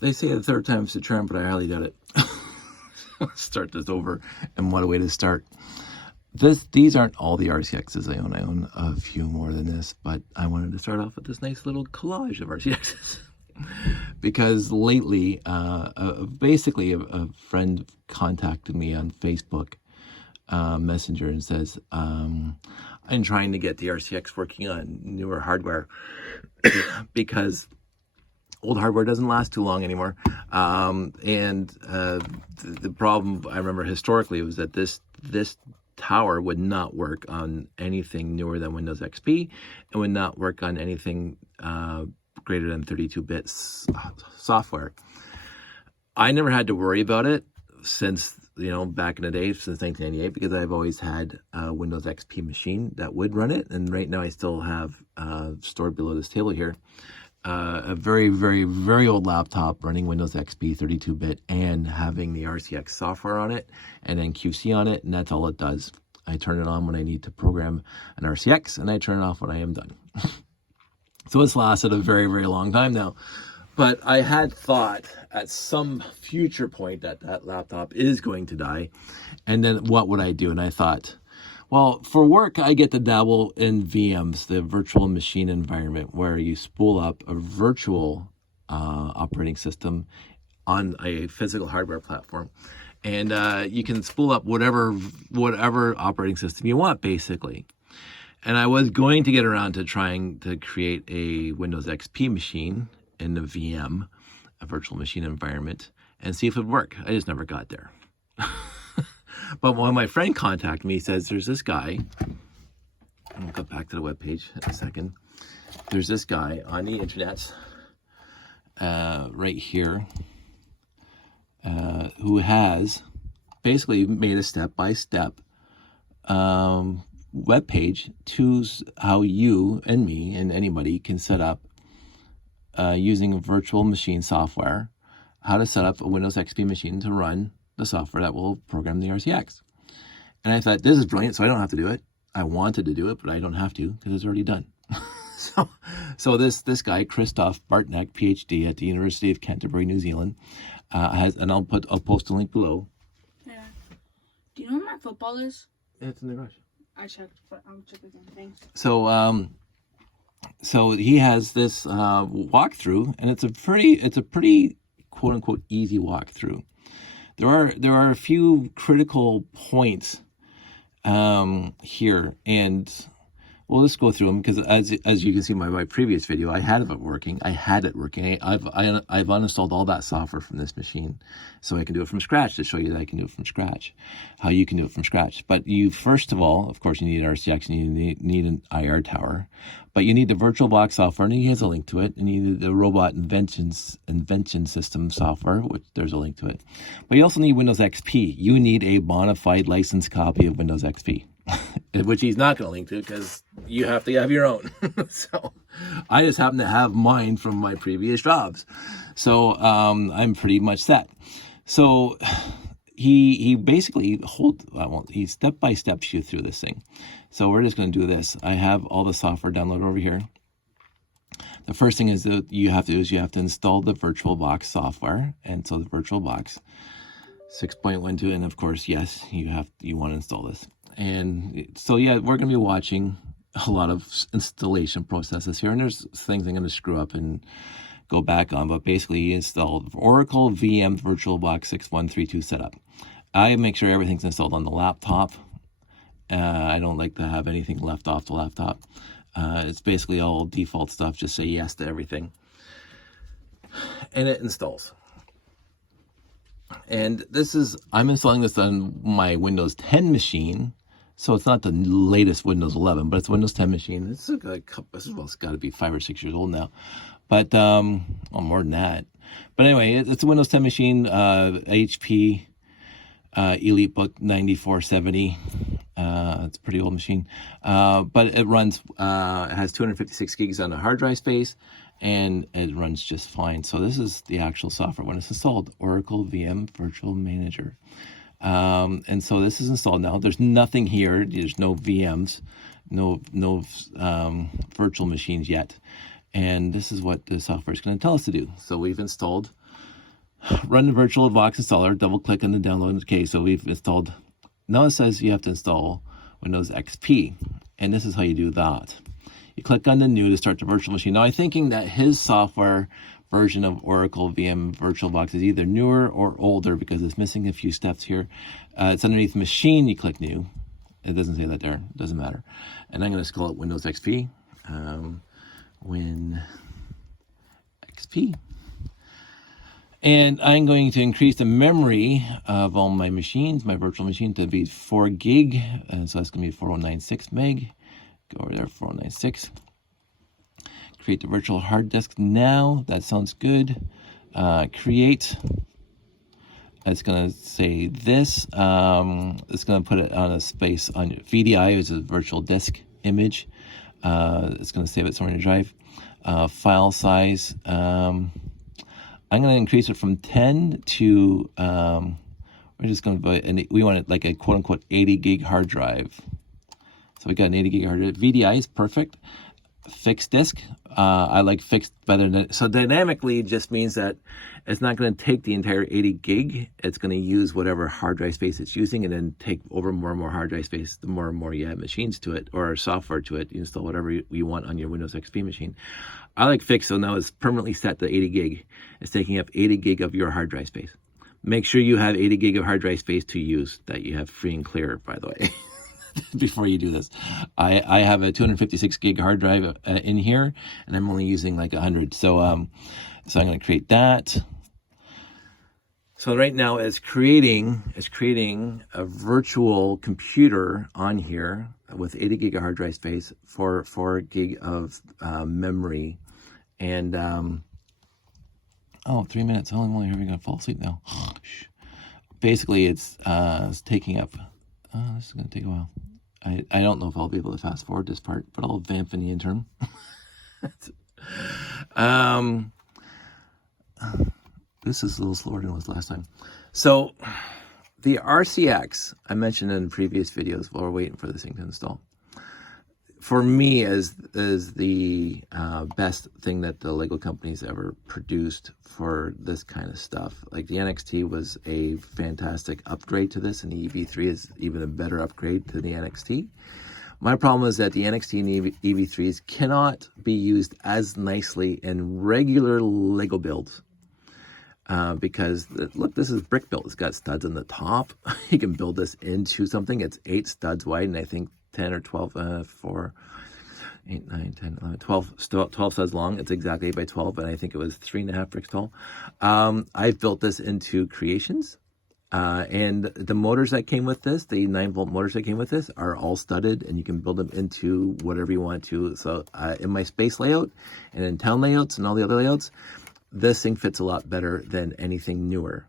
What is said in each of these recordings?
they say the third time's the charm, but I highly doubt it. Start this over, and what a way to start. These aren't all the RCXs I own. I own a few more than this, but I wanted to start off with this nice little collage of RCXs. Because lately, basically a friend contacted me on Facebook Messenger and says, I'm trying to get the RCX working on newer hardware because old hardware doesn't last too long anymore. The problem I remember historically was that this tower would not work on anything newer than Windows XP and would not work on anything greater than 32-bit software. I never had to worry about it since, back in the day, since 1998, because I've always had a Windows XP machine that would run it. And right now I still have stored below this table here a very, very, very old laptop running Windows XP 32-bit and having the RCX software on it and then QC on it, and that's all it does. I turn it on when I need to program an RCX, and I turn it off when I am done. So it's lasted a very, very long time now. But I had thought at some future point that that laptop is going to die, and then what would I do? And I thought, well, for work, I get to dabble in VMs, the virtual machine environment, where you spool up a virtual operating system on a physical hardware platform. And you can spool up whatever operating system you want, basically. And I was going to get around to trying to create a Windows XP machine in the VM, a virtual machine environment, and see if it would work. I just never got there. But when my friend contacted me, he says, there's this guy, I'll go back to the webpage in a second. There's this guy on the internet, right here, who has basically made a step-by-step webpage to how you and me and anybody can set up, using virtual machine software, how to set up a Windows XP machine to run the software that will program the RCX. And I thought, this is brilliant, so I don't have to do it. I wanted to do it, but I don't have to because it's already done. so this guy, Christoph Bartneck, Ph.D. at the University of Canterbury, New Zealand, has, and I'll post a link below. Yeah. Do you know where my football is? Yeah, it's in the garage. I checked, but I'll check again. Thanks. So he has this walkthrough, and it's a pretty quote unquote easy walkthrough. There are a few critical points here, and we'll just go through them because as you can see in my previous video, I had it working. I've uninstalled all that software from this machine, so I can do it from scratch to show you that I can do it from scratch, how you can do it from scratch. But you first of all, of course, you need RCX, and you need an IR tower, but you need the VirtualBox software, and he has a link to it, and you need the robot invention system software, which there's a link to it. But you also need Windows XP. You need a bona fide licensed copy of Windows XP. Which he's not going to link to because you have to have your own. So I just happen to have mine from my previous jobs. So I'm pretty much set. So he basically he step by step you through this thing. So we're just going to do this. I have all the software downloaded over here. The first thing is that you have to do is you have to install the VirtualBox software. And so the VirtualBox 6.12, and of course, yes, you want to install this. And so, yeah, we're going to be watching a lot of installation processes here. And there's things I'm going to screw up and go back on. But basically, you install Oracle VM VirtualBox 6132 setup. I make sure everything's installed on the laptop. I don't like to have anything left off the laptop. It's basically all default stuff. Just say yes to everything. And it installs. And I'm installing this on my Windows 10 machine. So it's not the latest Windows 11, but it's a Windows 10 machine. It's got to be 5 or 6 years old now. But, more than that. But anyway, it's a Windows 10 machine, HP EliteBook 9470. It's a pretty old machine. But it runs, it has 256 gigs on the hard drive space, and it runs just fine. So this is the actual software when it's installed, Oracle VM Virtual Manager. And so this is installed now. There's nothing here. There's no VMs, no virtual machines yet. And this is what the software is going to tell us to do. So we've installed Run the VirtualBox installer, double click on the download. Okay, so we've installed, now it says you have to install Windows XP, and this is how you do that. You click on the new to start the virtual machine. Now I'm thinking that his software version of Oracle VM VirtualBox is either newer or older because it's missing a few steps here. It's underneath machine, you click new. It doesn't say that there, it doesn't matter. And I'm going to call it Windows XP. Win XP. And I'm going to increase the memory of all my machines, my virtual machine, to be 4 gig. And so that's going to be 4096 meg. Go over there, 4096. Create the virtual hard disk now. That sounds good. Create. It's going to say this. It's going to put it on a space on VDI, which is a virtual disk image. It's going to save it somewhere in your drive. File size. I'm going to increase it from 10 to, we're just going to put, and we want it like a quote unquote 80 gig hard drive. So we got an 80 gig hard drive. VDI is perfect. Fixed disk. I like fixed better than, so dynamically just means that it's not going to take the entire 80 gig. It's going to use whatever hard drive space it's using and then take over more and more hard drive space the more and more you add machines to it or software to it. You install whatever you want on your Windows XP machine. I like fixed, so now it's permanently set to 80 gig. It's taking up 80 gig of your hard drive space. Make sure you have 80 gig of hard drive space to use that you have free and clear, by the way. Before you do this, I have a 256 gig hard drive in here, and I'm only using like 100. So so I'm going to create that. So right now it's creating a virtual computer on here with 80 gig of hard drive space, 4 gig of memory, and 3 minutes. Oh, I'm only going to fall asleep now. Basically, it's taking up. This is going to take a while. I don't know if I'll be able to fast forward this part, but I'll vamp in the interim. This is a little slower than it was last time. So the RCX, I mentioned in previous videos while we're waiting for this thing to install, for me is the best thing that the LEGO company's ever produced for this kind of stuff. Like the NXT was a fantastic upgrade to this, and the EV3 is even a better upgrade to the NXT. My problem is that the NXT and EV3s cannot be used as nicely in regular LEGO builds. Because look, this is brick built. It's got studs on the top. You can build this into something. It's 8 studs wide, and I think 10 or 12, 4, 8, 9, 10, 11, 12 studs long. It's exactly 8 by 12, and I think it was 3.5 bricks tall. I've built this into creations, and the motors that came with this, the 9-volt motors that came with this, are all studded, and you can build them into whatever you want to. So in my space layout, and in town layouts, and all the other layouts, this thing fits a lot better than anything newer.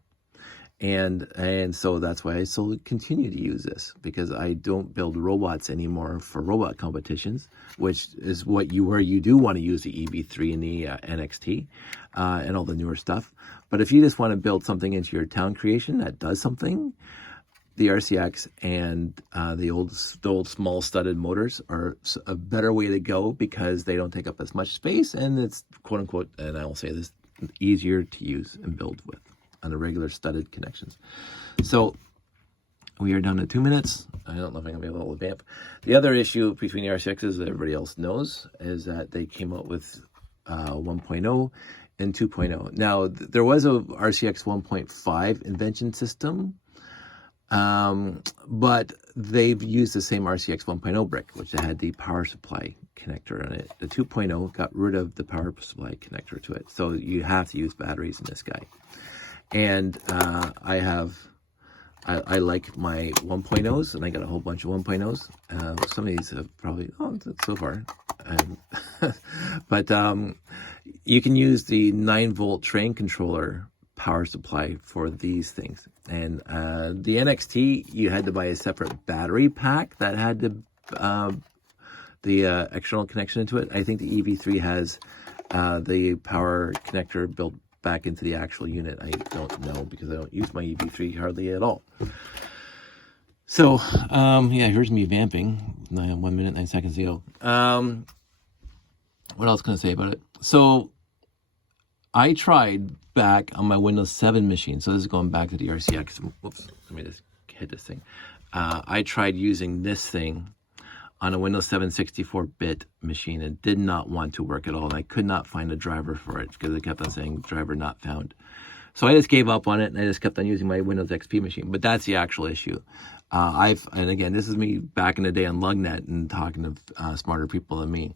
And so that's why I still continue to use this, because I don't build robots anymore for robot competitions, which is where you do want to use the EV3 and the NXT and all the newer stuff. But if you just want to build something into your town creation that does something, the RCX and the old small studded motors are a better way to go, because they don't take up as much space, and it's quote unquote, and I will say this, easier to use and build with on the regular studded connections. So we are down to 2 minutes. I don't know if I'm gonna be able to vamp. The other issue between the RCXs that everybody else knows is that they came out with 1.0 and 2.0. Now there was a RCX 1.5 invention system, but they've used the same RCX 1.0 brick, which had the power supply connector on it. The 2.0 got rid of the power supply connector to it, so you have to use batteries in this guy. And I like my 1.0s, and I got a whole bunch of 1.0s. Some of these have probably, so far. But you can use the 9-volt train controller power supply for these things. And the NXT, you had to buy a separate battery pack that had the external connection into it. I think the EV3 has the power connector built back into the actual unit. I don't know, because I don't use my EV3 hardly at all. So yeah, here's me vamping 1 minute 9 seconds ago. What else can I say about it? So I tried back on my Windows 7 machine. So this is going back to the RCX. Whoops, let me just hit this thing. I tried using this thing on a Windows 7 64-bit machine and did not want to work at all. And I could not find a driver for it because it kept on saying driver not found. So I just gave up on it and I just kept on using my Windows XP machine. But that's the actual issue. And again, this is me back in the day on LugNet and talking to smarter people than me.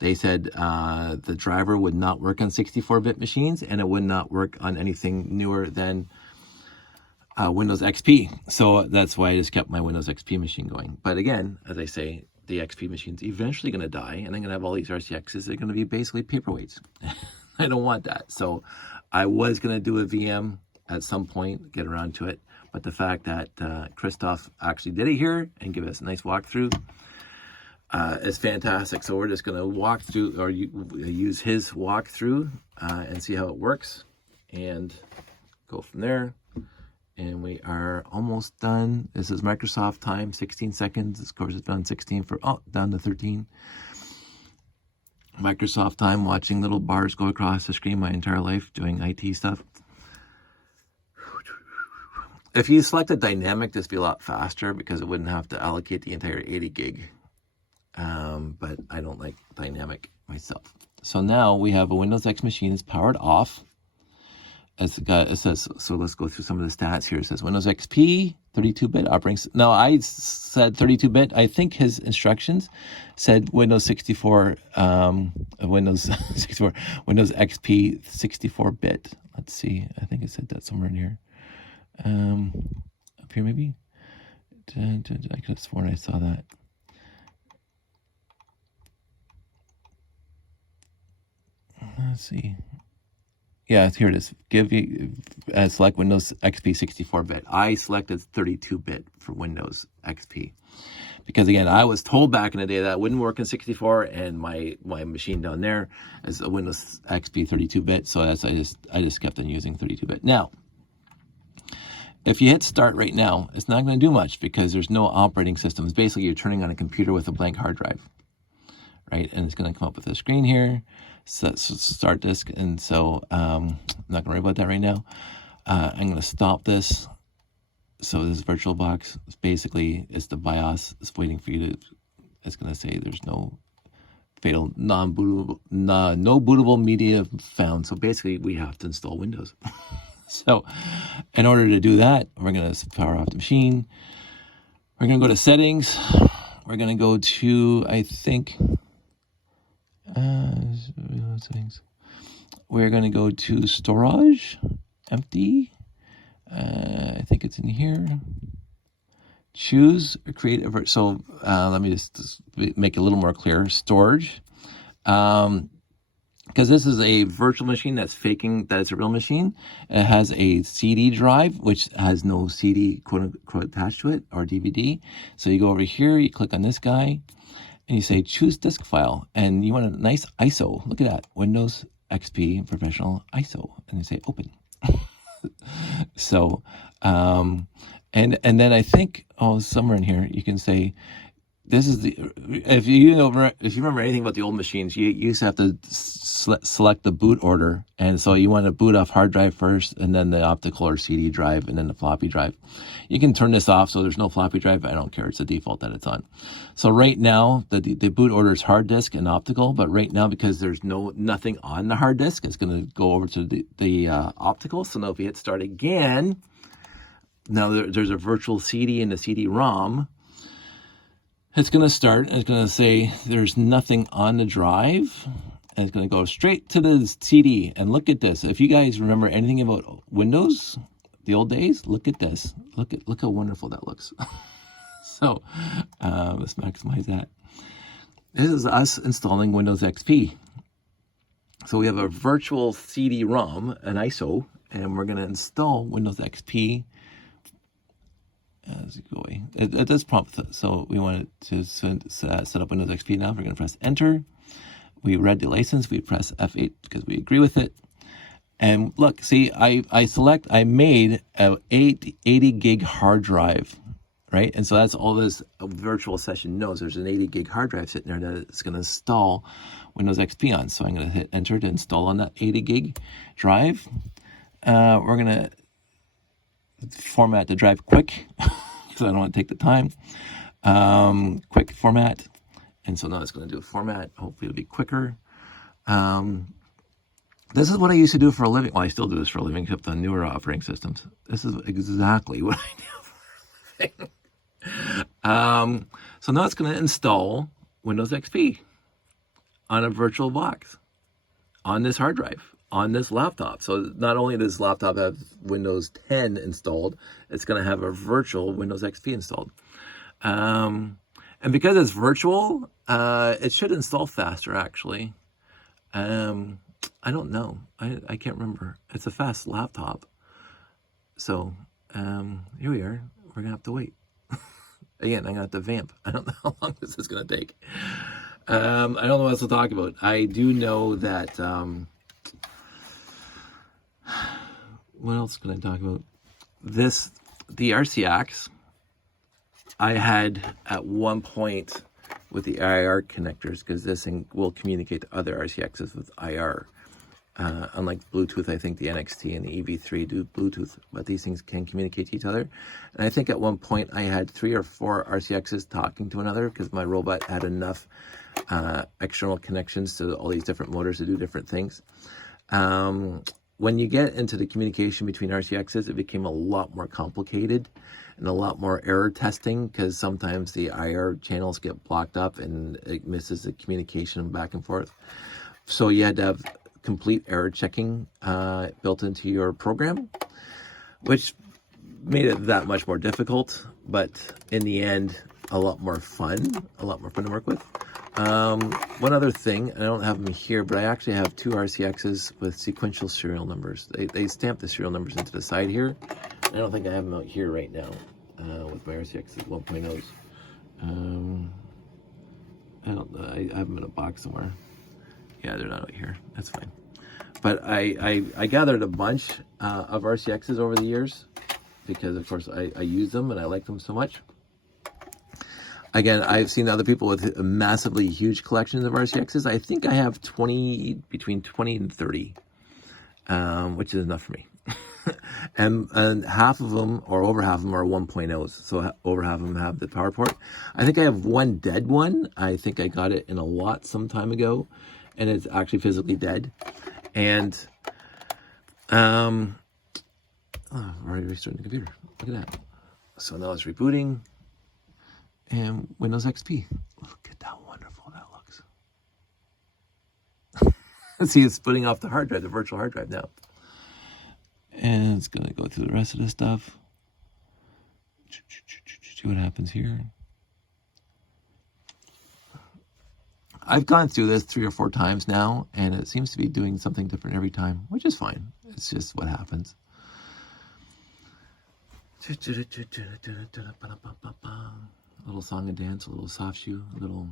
They said the driver would not work on 64-bit machines and it would not work on anything newer than Windows XP. So that's why I just kept my Windows XP machine going. But again, as I say, the XP machine's eventually going to die and I'm going to have all these RCXs. They're going to be basically paperweights. I don't want that. So I was going to do a VM at some point, get around to it. But the fact that Christoph actually did it here and give us a nice walkthrough is fantastic. So we're just going to walk through or use his walkthrough and see how it works and go from there. And we are almost done. This is Microsoft time, 16 seconds. Of course, it's done 16 for, down to 13. Microsoft time, watching little bars go across the screen my entire life, doing IT stuff. If you selected dynamic, this would be a lot faster because it wouldn't have to allocate the entire 80 gig. But I don't like dynamic myself. So now we have a Windows X machine is powered off. As it says, so let's go through some of the stats here. It says Windows XP, 32-bit operating. No, I said 32-bit. I think his instructions said Windows 64, Windows 64, Windows XP 64-bit. Let's see. I think it said that somewhere in here. Up here maybe. I could have sworn I saw that. Let's see. Yeah, here it is. Select Windows XP 64-bit. I selected 32-bit for Windows XP. Because again, I was told back in the day that it wouldn't work in 64 and my machine down there is a Windows XP 32-bit. So that's I just kept on using 32-bit. Now, if you hit start right now, it's not going to do much because there's no operating system. It's basically you're turning on a computer with a blank hard drive, right? And it's going to come up with a screen here. So start disk, and so I'm not gonna worry about that right now. I'm gonna stop this. So this VirtualBox is basically it's the BIOS. It's waiting for you to. It's gonna say there's no fatal non-bootable, no bootable media found. So basically, we have to install Windows. So in order to do that, we're gonna power off the machine. We're gonna go to settings. We're gonna go to settings. We're going to go to storage, empty. I think it's in here. Choose or create a so let me just make it a little more clear. Storage, because this is a virtual machine that's faking that it's a real machine. It has a CD drive which has no CD quote unquote attached to it or DVD. So you go over here, you click on this guy. And you say choose disk file, and you want a nice ISO. Look at that, Windows XP Professional ISO, and you say open. So, and then I think somewhere in here you can say this is the if you remember anything about the old machines, you used to have to select the boot order, and so you want to boot off hard drive first, and then the optical or CD drive, and then the floppy drive. You can turn this off so there's no floppy drive. I don't care. It's the default that it's on. So right now the boot order is hard disk and optical, but right now because there's nothing on the hard disk, it's going to go over to the optical. So now if you hit start again, now there's a virtual CD and a CD-ROM. It's going to start and it's going to say there's nothing on the drive. And it's going to go straight to the CD. And look at this. If you guys remember anything about Windows, the old days, look at this. Look how wonderful that looks. So let's maximize that. This is us installing Windows XP. So we have a virtual CD-ROM, an ISO, and we're going to install Windows XP. As it go away, it does prompt. So we want to set up Windows XP now. We're going to press Enter. We read the license. We press F8 because we agree with it. And look, see, I made a 80 gig hard drive, right? And so that's all this virtual session knows. There's an 80 gig hard drive sitting there that it's going to install Windows XP on. So I'm going to hit enter to install on that 80 gig drive. We're going to format the drive quick because I don't want to take the time. Quick format. And so now it's going to do a format. Hopefully it'll be quicker. This is what I used to do for a living. Well, I still do this for a living, except on newer operating systems. This is exactly what I do for a living. So now it's going to install Windows XP on a VirtualBox, on this hard drive, on this laptop. So not only does this laptop have Windows 10 installed, it's going to have a virtual Windows XP installed. And because it's virtual, it should install faster, actually. I don't know. I can't remember. It's a fast laptop. So here we are. We're going to have to wait. Again, I'm going to have to vamp. I don't know how long this is going to take. I don't know what else to talk about. I do know that... what else can I talk about? The RCX, I had at one point with the IR connectors, because this thing will communicate to other RCXs with IR. Unlike Bluetooth, I think the NXT and the EV3 do Bluetooth, but these things can communicate to each other. And I think at one point I had 3 or 4 RCXs talking to another because my robot had enough external connections to all these different motors to do different things. When you get into the communication between RCXs, it became a lot more complicated and a lot more error testing, because sometimes the IR channels get blocked up and it misses the communication back and forth. So you had to have complete error checking built into your program, which made it that much more difficult, but in the end, a lot more fun to work with. One other thing, I don't have them here, but I actually have 2 RCXs with sequential serial numbers. They stamp the serial numbers into the side here. I don't think I have them out here right now with my RCXs 1.0s. I don't know. I have them in a box somewhere. Yeah, they're not out here. That's fine. But I gathered a bunch of RCXs over the years because, of course, I use them and I like them so much. Again, I've seen other people with massively huge collections of RCXs. I think I have between 20 and 30, which is enough for me. and half of them, or over half of them, are 1.0s. So over half of them have the power port. I think I have one dead one. I think I got it in a lot some time ago, and it's actually physically dead. And already restarting the computer. Look at that. So now it's rebooting. And Windows XP. Look at how wonderful that looks. See, it's splitting off the hard drive, the virtual hard drive now. And it's going to go through the rest of this stuff. See what happens here. I've gone through this 3 or 4 times now, and it seems to be doing something different every time, which is fine. It's just what happens. A little song and dance, a little soft shoe, a little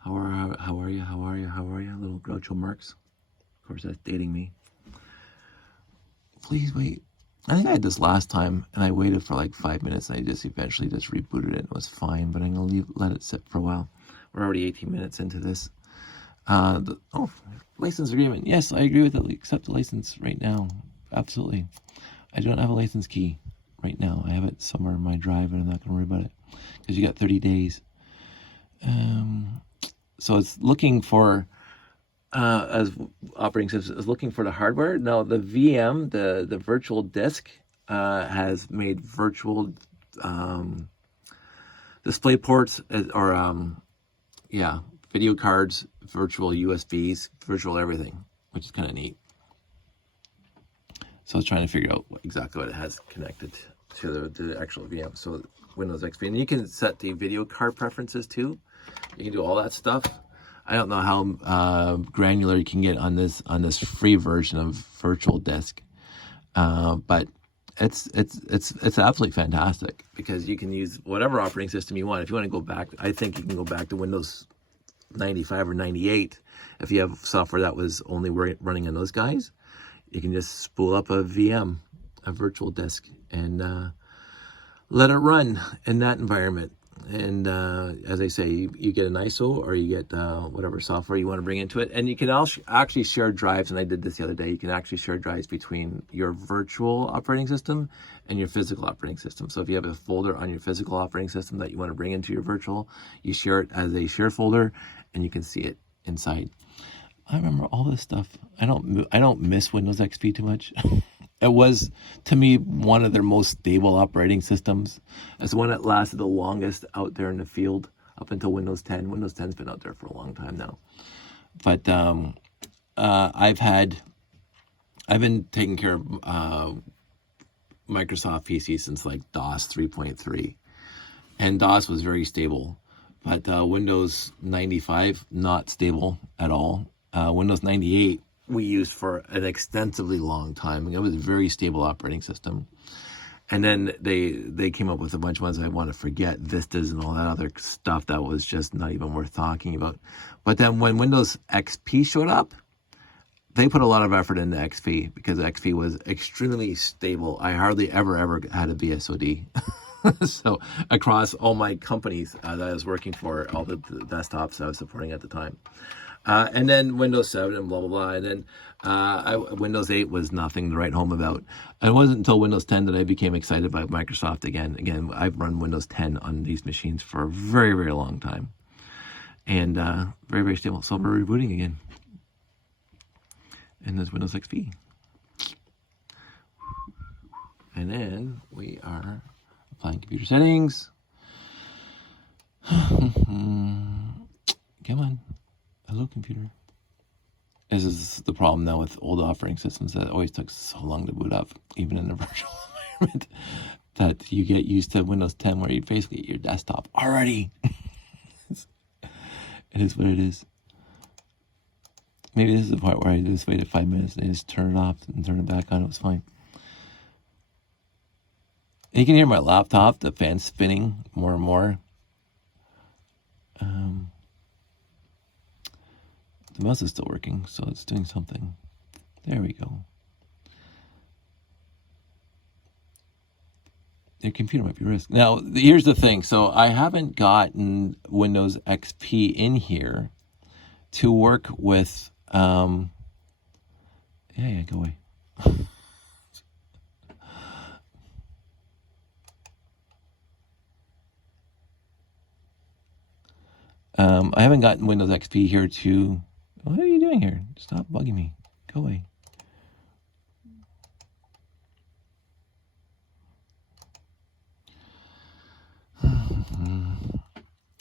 how are you, a little Groucho Marx. Of course, that's dating me. Please wait. I think I had this last time, and I waited for like 5 minutes, and I just eventually just rebooted it, and it was fine, but I'm going to let it sit for a while. We're already 18 minutes into this. License agreement. Yes, I agree with it. Accept the license right now. Absolutely. I don't have a license key right now. I have it somewhere in my drive, and I'm not going to worry about it because you got 30 days. So it's looking for, as operating system is looking for the hardware. Now the VM, the virtual disk, has made virtual display ports video cards, virtual USBs, virtual everything, which is kind of neat. So I was trying to figure out exactly what it has connected to the actual VM. So Windows XP, and you can set the video card preferences too. You can do all that stuff. I don't know how granular you can get on this free version of Virtual Disk, but it's absolutely fantastic because you can use whatever operating system you want. If you want to go back, I think you can go back to Windows 95 or 98 if you have software that was only running on those guys. You can just spool up a VM, a virtual disk, and let it run in that environment. And as I say, you get an ISO or you get whatever software you want to bring into it. And you can actually share drives, and I did this the other day. You can actually share drives between your virtual operating system and your physical operating system. So if you have a folder on your physical operating system that you want to bring into your virtual, you share it as a share folder, and you can see it inside. I remember all this stuff. I don't miss Windows XP too much. It was, to me, one of their most stable operating systems. It's the one that lasted the longest out there in the field up until Windows 10. Windows 10's been out there for a long time now. But I've been taking care of Microsoft PCs since like DOS 3.3. And DOS was very stable. But Windows 95, not stable at all. Windows 98, we used for an extensively long time. It was a very stable operating system. And then they came up with a bunch of ones I want to forget, Vistas and all that other stuff that was just not even worth talking about. But then when Windows XP showed up, they put a lot of effort into XP because XP was extremely stable. I hardly ever had a BSOD. So across all my companies that I was working for, all the desktops I was supporting at the time. And then Windows 7 and blah, blah, blah. And then Windows 8 was nothing to write home about. It wasn't until Windows 10 that I became excited about Microsoft again. Again, I've run Windows 10 on these machines for a very, very long time. And very, very stable. So we're rebooting again. And there's Windows XP. And then we are applying computer settings. Come on. Hello, computer. This is the problem now with old operating systems that it always took so long to boot up, even in a virtual environment, that you get used to Windows 10 where you basically get your desktop already. It is what it is. Maybe this is the part where I just waited 5 minutes and I just turn it off and turn it back on. It was fine. And you can hear my laptop, the fan spinning more and more. The mouse is still working, so it's doing something. There we go. Your computer might be risk. Now, here's the thing. So I haven't gotten Windows XP in here to work with... yeah, go away. I haven't gotten Windows XP here to... What are you doing here? Stop bugging me. Go away.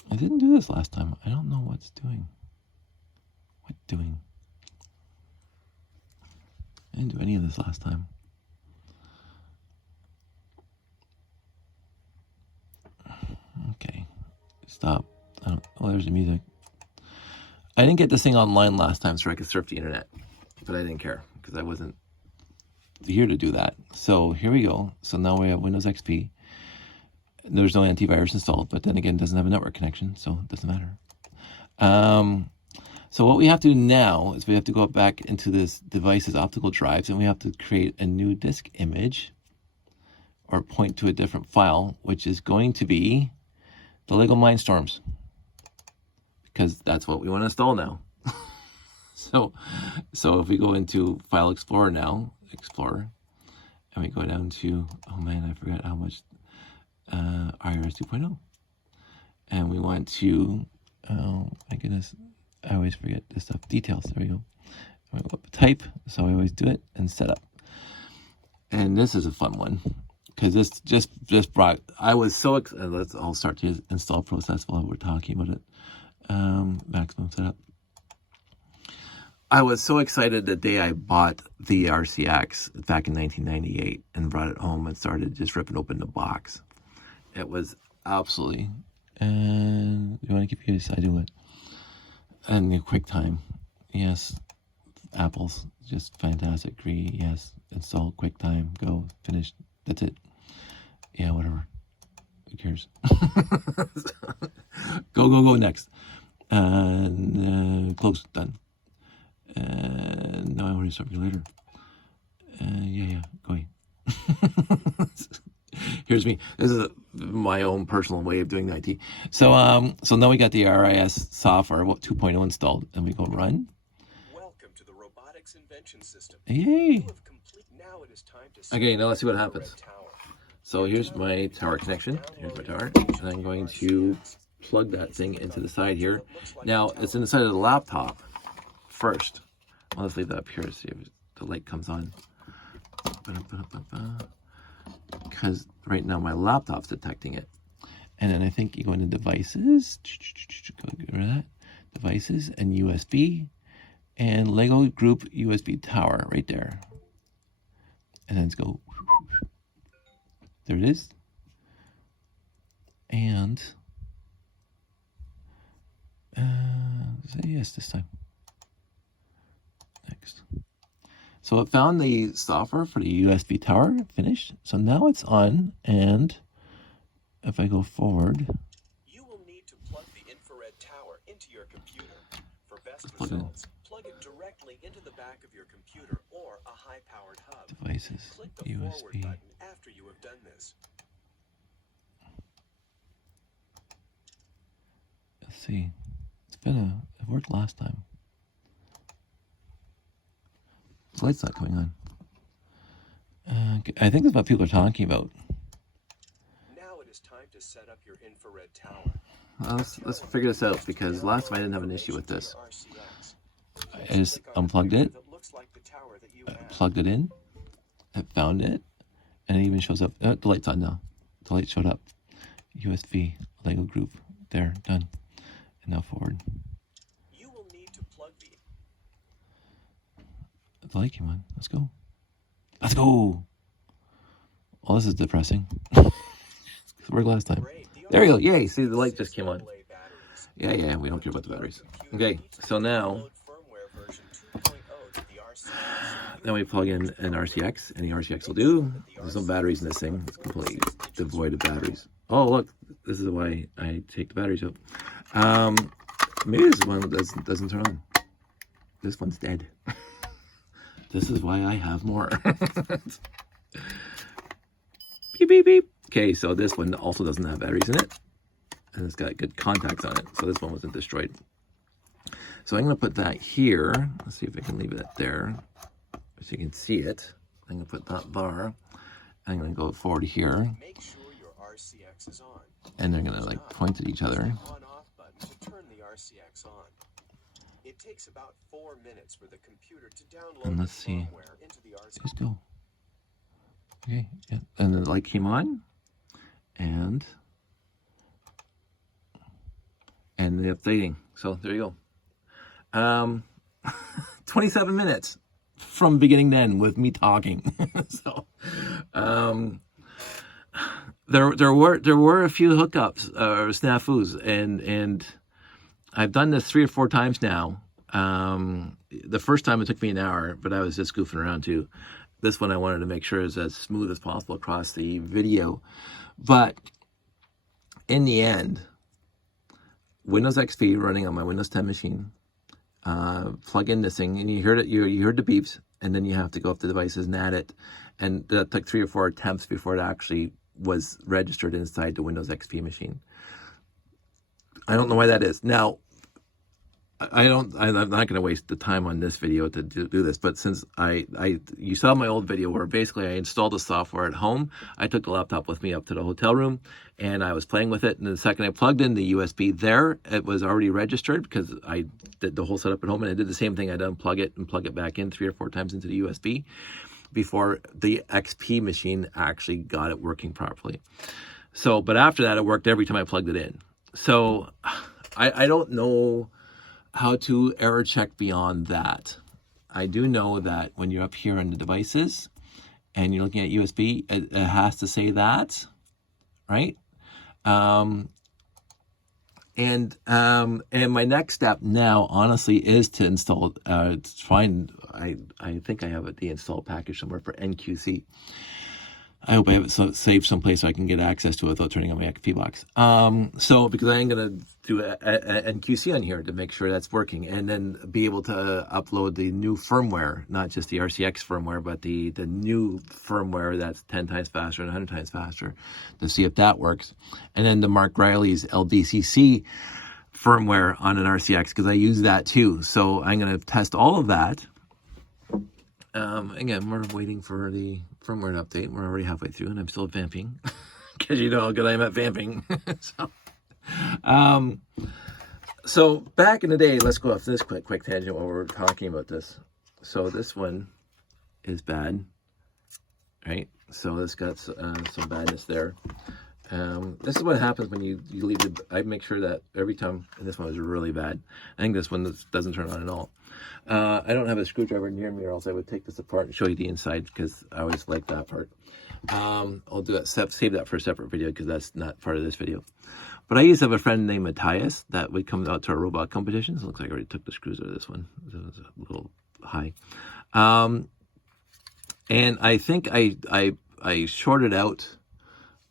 I didn't do this last time. I don't know what's doing. What doing? I didn't do any of this last time. Okay. Stop. Oh, there's the music. I didn't get this thing online last time so I could surf the internet, but I didn't care because I wasn't here to do that. So here we go. So now we have Windows XP. There's no antivirus installed, but then again, it doesn't have a network connection, so it doesn't matter. So what we have to do now is we have to go back into this device's optical drives, and we have to create a new disk image or point to a different file, which is going to be the LEGO Mindstorms, because that's what we want to install now. So if we go into File Explorer now, Explorer, and we go down to, oh man, I forgot how much, RCX 2.0. And we want to, oh my goodness, I always forget this stuff, details, there we go. And we go up to type, so I always do it, and setup. And this is a fun one, because this just brought, I was so excited. I'll start the install process while we're talking about it. Maximum setup. I was so excited the day I bought the RCX back in 1998 and brought it home and started just ripping open the box. It was absolutely, and you want to keep this? I do it. And the QuickTime, yes. Apple's just fantastic. Agree, yes. Install QuickTime, go, finish. That's it. Yeah, whatever. Who cares? Go, next. And close, done. And now I want to start later. Yeah, go away. Here's me. This is my own personal way of doing IT. So so now we got the RIS software 2.0 installed, and we go run. Welcome to the Robotics Invention System. Yay! Now it is time to Okay, now let's see what happens. So here's my tower connection. Here's my tower, and I'm going to plug that thing into the side here. Now it's in the side of the laptop first. Well, let's leave that up here to see if the light comes on. Because right now my laptop's detecting it. And then I think you go into devices, go get rid of that. Devices and USB and LEGO group USB tower right there. And then let's go. There it is. And say yes this time. Next. So it found the software for the USB tower, finished. So now it's on, and if I go forward, you will need to plug the infrared tower into your computer. For best plug results, plug it directly into the back of your computer or a high-powered hub. Devices, Click the USB. forward button after you have done this. Let's see. It worked last time. The light's not coming on. I think that's what people are talking about. Now it is time to set up your infrared tower. Let's figure this out, because last time I didn't have an issue with this. I just unplugged it, I plugged it in, I found it, and it even shows up. The light's on now. The light showed up. USB, LEGO group. There, done. And now forward. You will need to plug The light came on. Let's go. Let's go. Oh, this is depressing. It worked last time. There we go. Yay. See, the light just came on. Yeah, we don't care about the batteries. Okay, so now we plug in an RCX. Any RCX will do. There's no batteries in this thing. It's completely devoid of batteries. Oh, look. This is why I take the batteries out. Maybe this one doesn't turn on. This one's dead. This is why I have more. Beep, beep, beep. Okay, so this one also doesn't have batteries in it. And it's got good contacts on it. So this one wasn't destroyed. So I'm going to put that here. Let's see if I can leave it there, so you can see it. I'm going to put that bar. I'm going to go forward here. Make sure your RCX is on. And they're going to like point at each other. On/off button to turn the RCX on. It takes about 4 minutes for the computer to download And let's the see. firmware into the RCX. Just go. Okay, yeah. And the light came on. And the updating. So there you go. 27 minutes from beginning to end with me talking. So there were a few hookups or snafus, and I've done this 3 or 4 times now. The first time it took me an hour, but I was just goofing around too. This one I wanted to make sure is as smooth as possible across the video. But in the end, Windows XP running on my Windows 10 machine, plug in this thing, and you heard it. You heard the beeps, and then you have to go up to devices and add it, and that took 3 or 4 attempts before it actually was registered inside the Windows XP machine. I don't know why that is. Now, I'm not going to waste the time on this video to do this, but since you saw my old video where basically I installed the software at home, I took the laptop with me up to the hotel room and I was playing with it. And the second I plugged in the USB there, it was already registered because I did the whole setup at home, and I did the same thing. I'd unplug it and plug it back in 3 or 4 times into the USB before the XP machine actually got it working properly. So, but after that, it worked every time I plugged it in. So I don't know how to error check beyond that. I do know that when you're up here on the devices and you're looking at USB, it has to say that, right? And my next step now, honestly, is to install, I think I have the install package somewhere for NQC. I hope I have it saved someplace so I can get access to it without turning on my XP box. So because I am going to do a NQC on here to make sure that's working, and then be able to upload the new firmware, not just the RCX firmware, but the new firmware that's 10 times faster and 100 times faster, to see if that works. And then the Mark Riley's LDCC firmware on an RCX, because I use that too. So I'm going to test all of that. Again, we're waiting for the firmware update. We're already halfway through, and I'm still vamping, because you know how good I am at vamping. So back in the day, let's go off this quick tangent while we're talking about this. So this one is bad, right? So it's got some badness there. This is what happens when you leave it. I make sure that every time, and this one was really bad. I think this one doesn't turn on at all. I don't have a screwdriver near me, or else I would take this apart and show you the inside, because I always like that part. I'll do that, save that for a separate video, because that's not part of this video. But I used to have a friend named Matthias that would come out to our robot competitions. It looks like I already took the screws out of this one. It was a little high. And I think I shorted out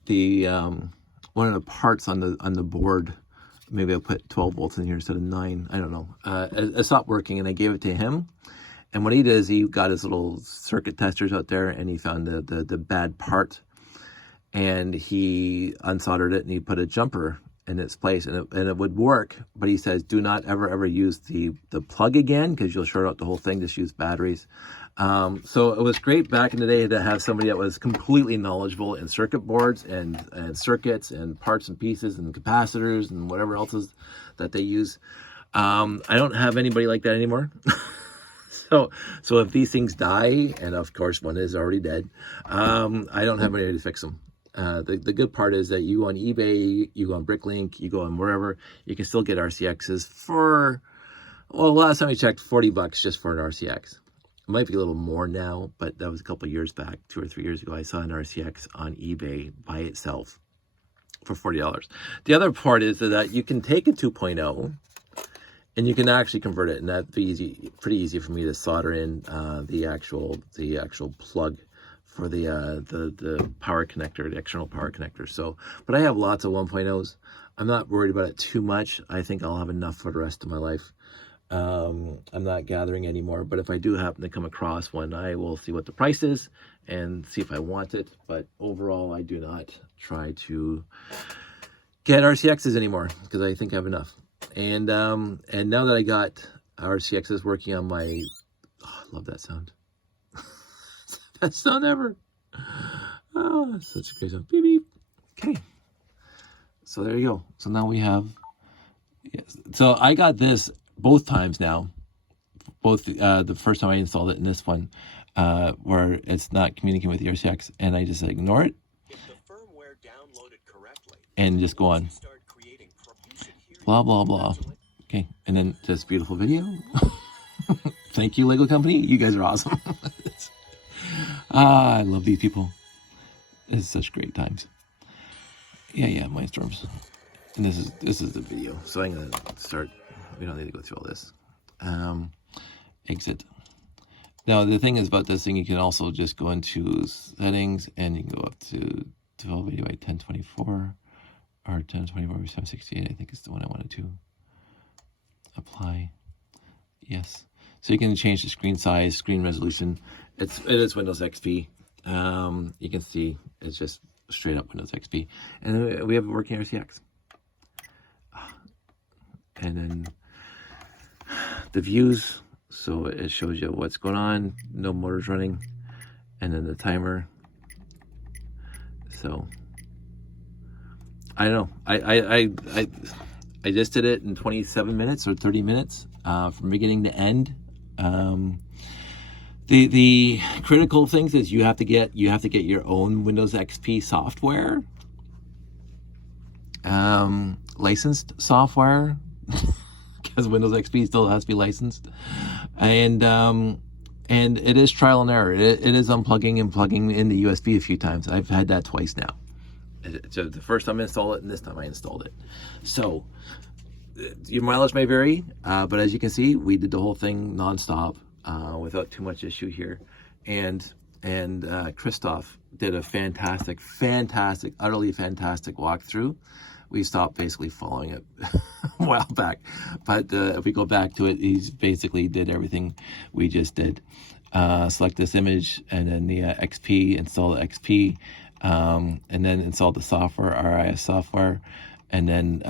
the one of the parts on the board. Maybe I put 12 volts in here instead of 9. I don't know. It stopped working, and I gave it to him. And what he did is he got his little circuit testers out there, and he found the bad part, and he unsoldered it, and he put a jumper in its place, and it would work. But he says, do not ever use the plug again, because you'll short out the whole thing. Just use batteries. So it was great back in the day to have somebody that was completely knowledgeable in circuit boards and circuits and parts and pieces and capacitors and whatever else is that they use. I don't have anybody like that anymore. So if these things die, and of course one is already dead, I don't have anybody to fix them. The good part is that you go on eBay, you go on Bricklink, you go on wherever, you can still get RCXs for, well, last time I checked, $40 just for an RCX. It might be a little more now, but that was a couple of years back, 2 or 3 years ago. I saw an RCX on eBay by itself for $40. The other part is that you can take a 2.0 and you can actually convert it, and that'd be pretty easy for me to solder in the actual plug for the power connector, the external power connector. So, but I have lots of 1.0s. I'm not worried about it too much. I think I'll have enough for the rest of my life. I'm not gathering anymore, but if I do happen to come across one, I will see what the price is and see if I want it. But overall, I do not try to get RCXs anymore, because I think I have enough. And now that I got RCXs working on my, oh, I love that sound. Best sound ever. Oh, that's such a great sound. Beep, beep. Okay. So there you go. So now we have, yes. So I got this both times now. Both the first time I installed it and this one, where it's not communicating with the RCX, and I just ignore it. If the firmware downloaded correctly, and just go on. Blah, blah, blah. Okay. And then this beautiful video. Thank you, LEGO company. You guys are awesome. I love these people. It's such great times. Yeah, Mindstorms. And this is the video. So I'm gonna start. We don't need to go through all this. Exit. Now the thing is about this thing, you can also just go into settings, and you can go up to 1280 by 1024 or 1024 by 768. I think is the one I wanted to apply. Yes. So you can change the screen size, screen resolution. It is Windows XP. You can see it's just straight up Windows XP, and we have a working RCX. And then the views, so it shows you what's going on, no motors running, and then the timer. So I don't know. I just did it in 27 minutes or 30 minutes from beginning to end. The critical things is you have to get your own Windows XP software, licensed software, because Windows XP still has to be licensed, and it is trial and error. It is unplugging and plugging in the USB a few times. I've had that twice now. So the first time I installed it, and this time I installed it. So your mileage may vary, but as you can see, we did the whole thing nonstop without too much issue here. And Christoph did a fantastic, utterly fantastic walkthrough. We stopped basically following it a while back, but if we go back to it, he's basically did everything we just did. Select this image and then the XP, install the XP, and then install the software, RIS software, and then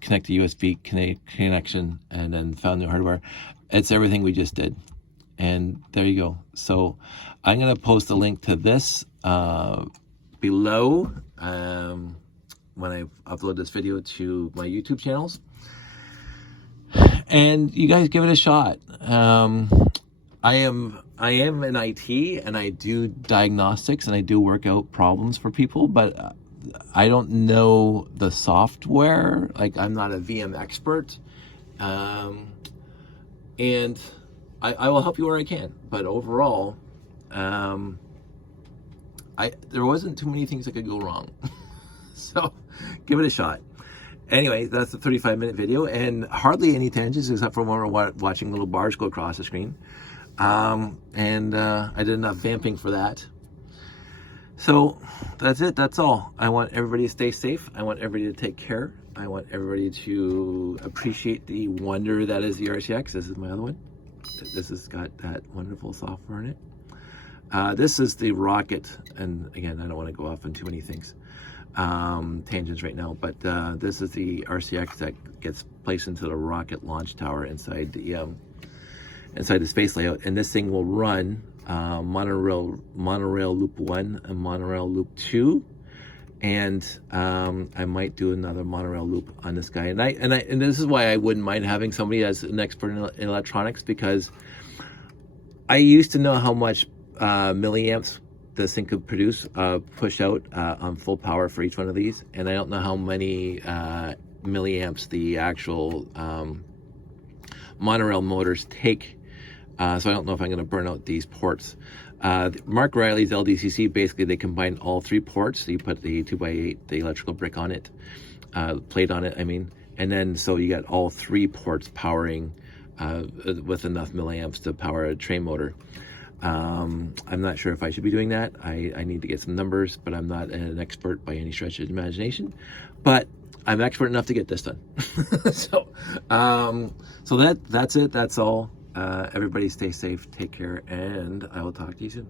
connect the USB connection, and then found new hardware. It's everything we just did. And there you go. So I'm going to post a link to this below when I upload this video to my YouTube channels. And you guys give it a shot. I am in IT, and I do diagnostics, and I do work out problems for people, but I don't know the software. Like, I'm not a VM expert. And I will help you where I can, but overall, there wasn't too many things that could go wrong. So give it a shot. Anyway, that's the 35-minute video, and hardly any tangents except for when we're watching little bars go across the screen. I did enough vamping for that. So that's it. That's all. I want everybody to stay safe. I want everybody to take care. I want everybody to appreciate the wonder that is the RCX. This is my other one. This has got that wonderful software in it. This is the rocket, and again, I don't want to go off on too many things, tangents right now, but this is the RCX that gets placed into the rocket launch tower inside the space layout, and this thing will run monorail loop 1 and monorail loop 2, and I might do another monorail loop on this guy, and this is why I wouldn't mind having somebody as an expert in electronics, because I used to know how much milliamps this thing could produce, push out on full power for each one of these, and I don't know how many milliamps the actual monorail motors take. So I don't know if I'm going to burn out these ports. Mark Riley's LDCC, basically they combine all 3 ports. So you put the 2x8, the electrical brick on it, plate on it, I mean, and then so you got all 3 ports powering with enough milliamps to power a train motor. I'm not sure if I should be doing that. I need to get some numbers, but I'm not an expert by any stretch of the imagination. But I'm expert enough to get this done. So that's it. That's all. Everybody stay safe, take care, and I will talk to you soon.